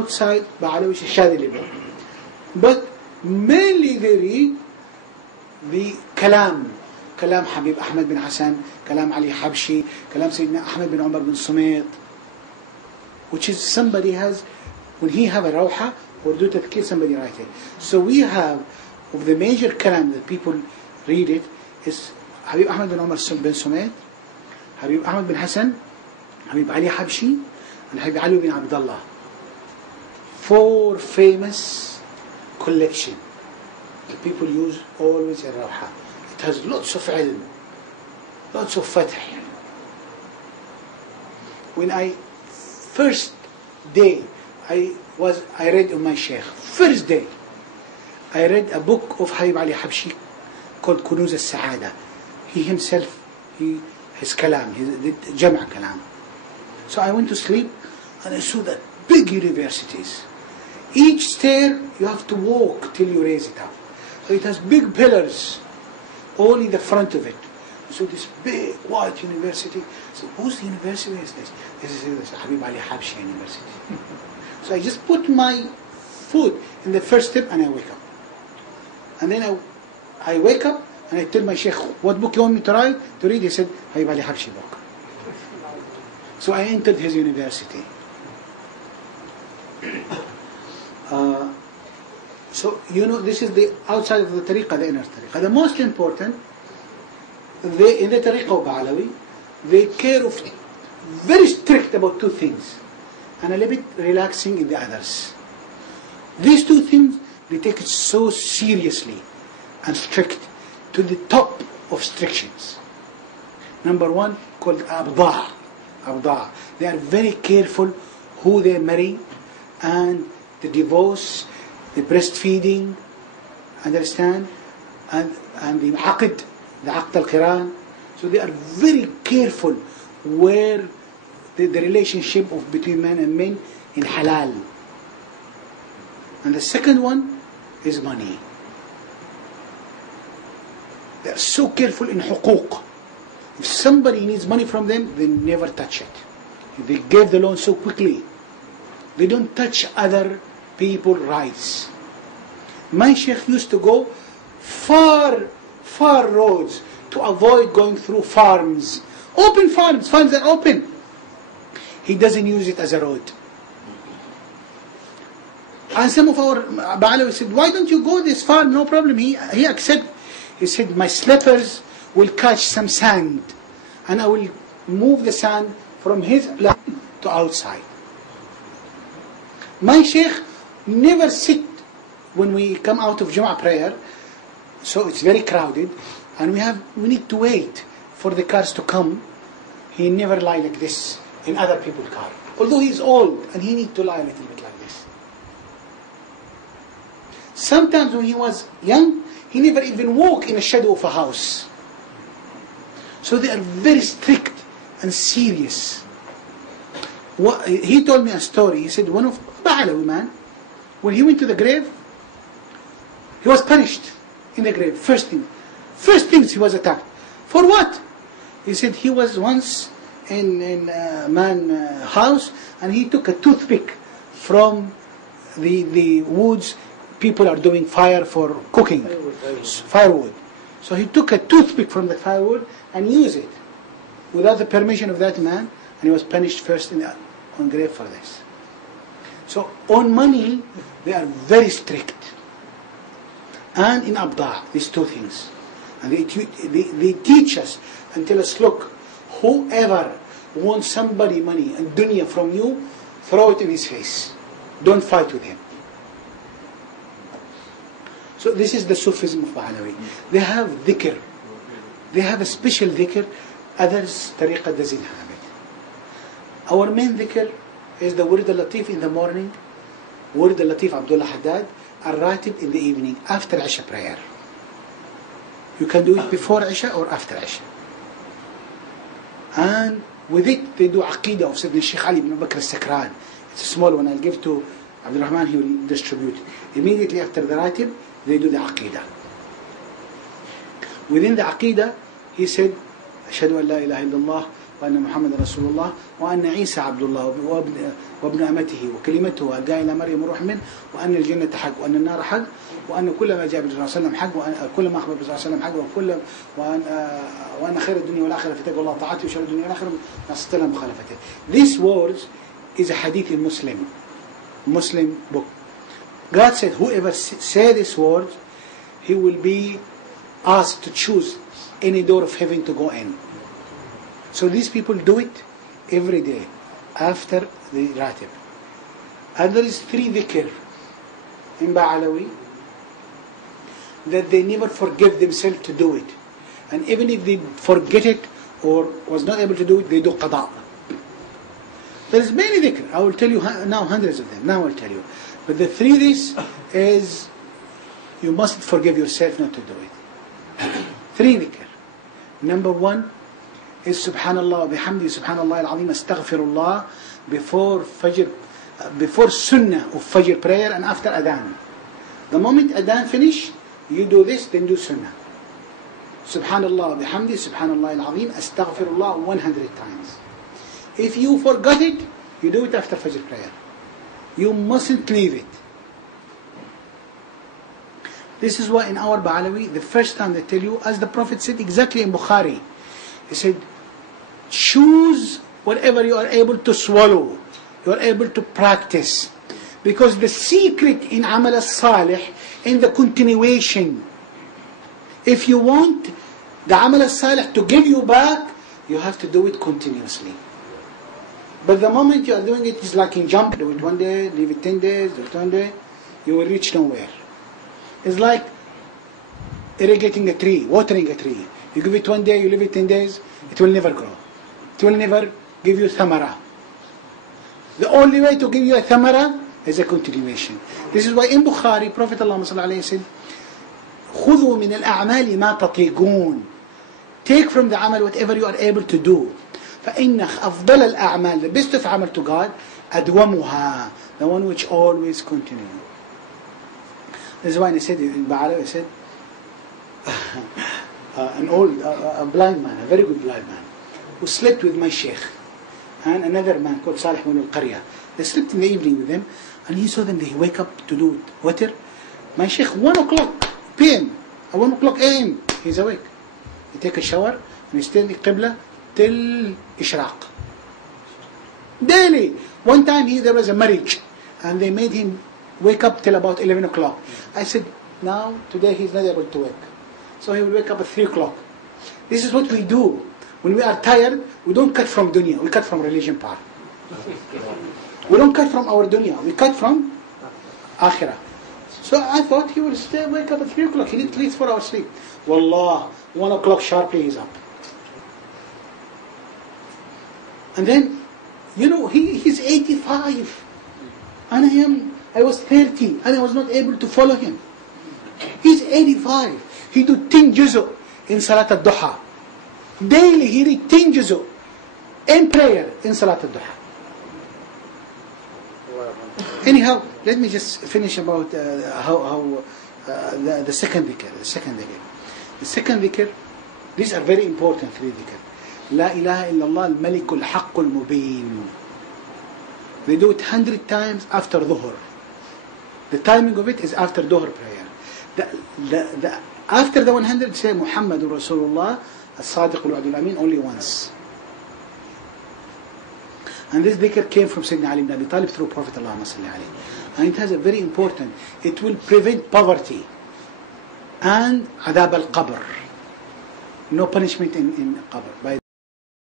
outside Baalawi Shadili. But mainly they read the Kalam Habib Ahmed bin Hassan, Kalam Ali Habshi, Kalam Sayyidina Ahmed bin Umar bin Sumayt, which is somebody has, when he have a rawha or do tadkir, somebody write it. So we have, of the major kalam that people read it, is Habib Ahmed bin Umar bin Sumayt, Habib Ahmed bin Hassan, Habib Ali Habshi, and Habib Ali bin Abdullah. 4 famous collection that people use always in rawha. It has lots of ilm, lots of fath. When I first day I read on my Shaykh, first day I read a book of Habib Ali Habshi called Kunuz al-Sa'ada. He himself, his kalam, he did Jama' kalam. So I went to sleep and I saw that big universities. Each stair you have to walk till you raise it up. So it has big pillars, only the front of it. So this big white university. So whose university is this? This is Habib Ali Habshi University. So I just put my foot in the first step and I wake up. And then I wake up and I tell my Sheikh, what book you want me to read? He said, Habib Ali Habshi book. So I entered his university. So this is the outside of the Tariqah, the inner Tariqah. The most important, in the Tariqah of Baalawi, they care of very strict about 2 things and a little bit relaxing in the others. These 2 things, they take it so seriously and strict to the top of strictions. Number 1, called Abda'. They are very careful who they marry and the divorce, the breastfeeding, understand, and the aqd, the aqd al-qiran. So they are very careful where the relationship between men and men in halal. And the second one is money. They are so careful in huquq. If somebody needs money from them, they never touch it. They give the loan so quickly. They don't touch other people's rights. My Sheikh used to go far roads to avoid going through farms. Open farms are open. He doesn't use it as a road. And some of our Baalawi said, why don't you go this far? No problem. He accepted. He said, my slippers will catch some sand and I will move the sand from his land to outside. My Sheikh never sit when we come out of Jum'ah prayer, so it's very crowded and we need to wait for the cars to come. He never lie like this in other people's car. Although he's old and he need to lie a little bit like this. Sometimes when he was young, he never even walk in the shadow of a house. So they are very strict and serious. He told me a story. He said one of Baalawi man, when he went to the grave, he was punished in the grave. First things he was attacked. For what? He said he was once in a man's house and he took a toothpick from the woods. People are doing fire for cooking, firewood. So he took a toothpick from the firewood and used it without the permission of that man, and he was punished first on grave for this. So on money, they are very strict. And in Abda', these 2 things. And they teach us and tell us, look, whoever wants somebody money and dunya from you, throw it in his face. Don't fight with him. So this is the Sufism of Baalawi. They have dhikr. They have a special dhikr. Others, Tariqah doesn't have it. Our main dhikr is the Wurd al-Latif in the morning, Wurd al-Latif Abdullah Haddad, al-Ratib in the evening, after Isha prayer. You can do it before Isha or after Isha. And with it, they do Aqidah of Sayyidina Sheikh Ali ibn Bakr al-Sakran. It's a small one. I'll give to Abdul Rahman, he will distribute. Immediately after the Ratib, they do the Aqidah. Within the Aqidah, he said, Ashhadu an la ilaha illallah وأن محمد رسول الله وأن عيسى عبد الله وابن أمته وكلمته ألقاها إلى مريم وروح منه وأن الجنة حق وأن النار حق وأن كل ما جاء بالرسول صلى الله عليه وسلم حق وأن كل ما أخبر بالرسول صلى الله عليه وسلم حق وأن خير الدنيا والآخرة في تقوى الله طاعته وشر الدنيا والآخرة نستلها مخالفته. This words is a hadith in Muslim book. God said whoever say this word, he will be asked to choose any door of heaven to go in. So these people do it every day after the ratib. And there is 3 dhikr in Baalawi that they never forgive themselves to do it. And even if they forget it or was not able to do it, they do qada. There is many dhikr. I will tell you now hundreds of them. Now I will tell you. But the 3 this is you must forgive yourself not to do it. 3 dhikr. Number 1 is Subhanallah bihamdi Subhanallah al-Azim astaghfirullah before Fajr, before Sunnah of Fajr prayer and after Adhan. The moment Adhan finish, you do this, then do Sunnah. Subhanallah bihamdi Subhanallah al-Azim astaghfirullah 100 times. If you forgot it, you do it after Fajr prayer. You mustn't leave it. This is why in our Baalawi, the first time they tell you, as the Prophet said exactly in Bukhari, he said, choose whatever you are able to swallow, you are able to practice. Because the secret in Amal as-Salih, in the continuation, if you want the Amal as-Salih to give you back, you have to do it continuously. But the moment you are doing it, it's like in jump, do it one day, leave it 10 days, do it one day, you will reach nowhere. It's like irrigating a tree, watering a tree. You give it one day, you leave it 10 days, it will never grow. It will never give you thamara. The only way to give you a thamara is a continuation. This is why in Bukhari, Prophet ﷺ said, خُذُوا مِنَ الْأَعْمَالِ مَا تَطِيقُونَ. Take from the amal whatever you are able to do. فَإِنَّ أَفْضَلَ الْأَعْمَالِ, the best of amal to God, أَدْوَمُهَا, the one which always continue. This is why I said in Baalawi, I said, a blind man, a very good blind man, who slept with my sheikh and another man called Salih ibn al-Qarya. They slept in the evening with them, and he saw them, they wake up to do water. My sheikh, 1 o'clock p.m., 1 o'clock a.m., he's awake. He take a shower, and he stay in the Qibla till Ishraq. Daily. One time there was a marriage, and they made him wake up till about 11 o'clock. I said, now, today he's not able to wake. So he will wake up at 3 o'clock. This is what we do. When we are tired, we don't cut from dunya, we cut from religion part. We don't cut from our dunya, we cut from akhirah. So I thought he will wake up at 3 o'clock. He needs at least 4 hours sleep. Wallah, 1 o'clock sharply he's up. And then, he's 85. And I was 30, and I was not able to follow him. He's 85. He do 10 juzu in Salat al-Duha. Daily he read 10 juzu in prayer in Salat al-Duha. Anyhow, let me just finish about the second dhikr. The second dhikr, these are very important 3 dhikr. La ilaha illallah al-Malik al-Haqq al-Mubin. They do it 100 times after Dhuhr. The timing of it is after Dhuhr prayer. After the 100, say Muhammadur Rasulullah as-Sadiq al-Wa'd al-Amin only once. And this dhikr came from Sayyidina Ali ibn Abi Talib through Prophet ﷺ. And it has a very important, it will prevent poverty and adab al-qabr. No punishment in qabr.